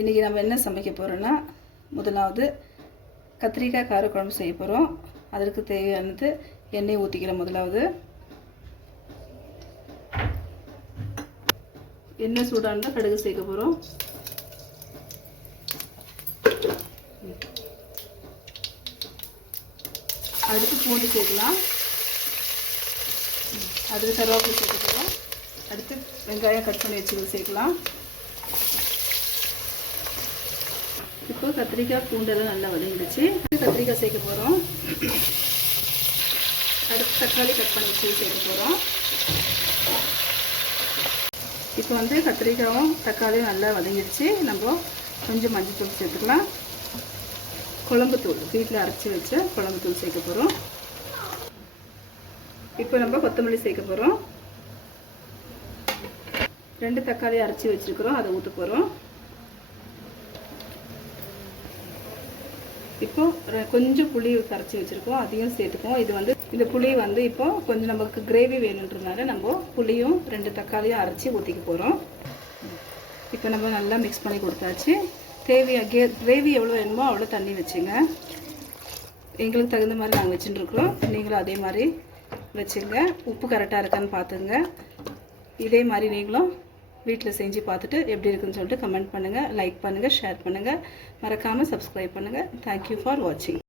இன்றைக்கி நம்ம என்ன சமைக்க போகிறோன்னா, முதலாவது கத்திரிக்காய் காரக்குழம்பு செய்ய போகிறோம். அதற்கு தேவையானது எண்ணெய் ஊற்றிக்கிறோம். முதலாவது எண்ணெய் சூடாக கடுகு சேர்க்க போகிறோம். அடுத்து பூண்டு சேர்க்கலாம். அடுத்து கருவேப்பிலை சேர்க்க போகிறோம். அடுத்து வெங்காயம் கட் பண்ணி வச்சுக்கிறது சேர்க்கலாம். இப்போ கத்திரிக்காய் பூண்டெல்லாம் நல்லா வதங்கிடுச்சு. கத்திரிக்காய் சேர்க்க போகிறோம். அடுத்து தக்காளி கட் பண்ணி வச்சு சேர்க்க போகிறோம். இப்போ கத்திரிக்காயும் தக்காளியும் நல்லா வதங்கிடுச்சு. நம்ம கொஞ்சம் மஞ்சள் சேர்த்துக்கலாம். குழம்புத்தூள் வீட்டில் அரைச்சி வச்ச குழம்புத்தூள் சேர்க்க போகிறோம். இப்போ நம்ம கொத்தமல்லி சேர்க்க போகிறோம். 2 தக்காளி அரைச்சி வச்சுருக்கிறோம், அதை ஊற்ற போகிறோம். இப்போ கொஞ்சம் புளி கரைச்சி வச்சுருக்கோம், அதையும் சேர்த்துக்குவோம். இந்த புளி இப்போ கொஞ்சம் நமக்கு கிரேவி வேணுன்றதுனால நம்ம புளியும் 2 தக்காளியும் அரைச்சி ஊற்றிக்க போகிறோம். இப்போ நம்ம நல்லா மிக்ஸ் பண்ணி கொடுத்தாச்சு. கிரேவி எவ்வளோ வேணுமோ அவ்வளோ தண்ணி வச்சுங்க. எங்களுக்கு தகுந்த மாதிரி நாங்கள் வச்சுட்டுருக்குறோம். நீங்களும் அதே மாதிரி வச்சுங்க. உப்பு கரெக்டாக இருக்கான்னு பார்த்துங்க. இதே மாதிரி நீங்களும் வீட்டில் செஞ்சு பார்த்துட்டு எப்படி இருக்குன்னு சொல்லிட்டு கமெண்ட் பண்ணுங்கள், லைக் பண்ணுங்கள், ஷேர் பண்ணுங்கள். மறக்காமல் சப்ஸ்கிரைப் பண்ணுங்கள். தேங்க்யூ ஃபார் வாட்சிங்.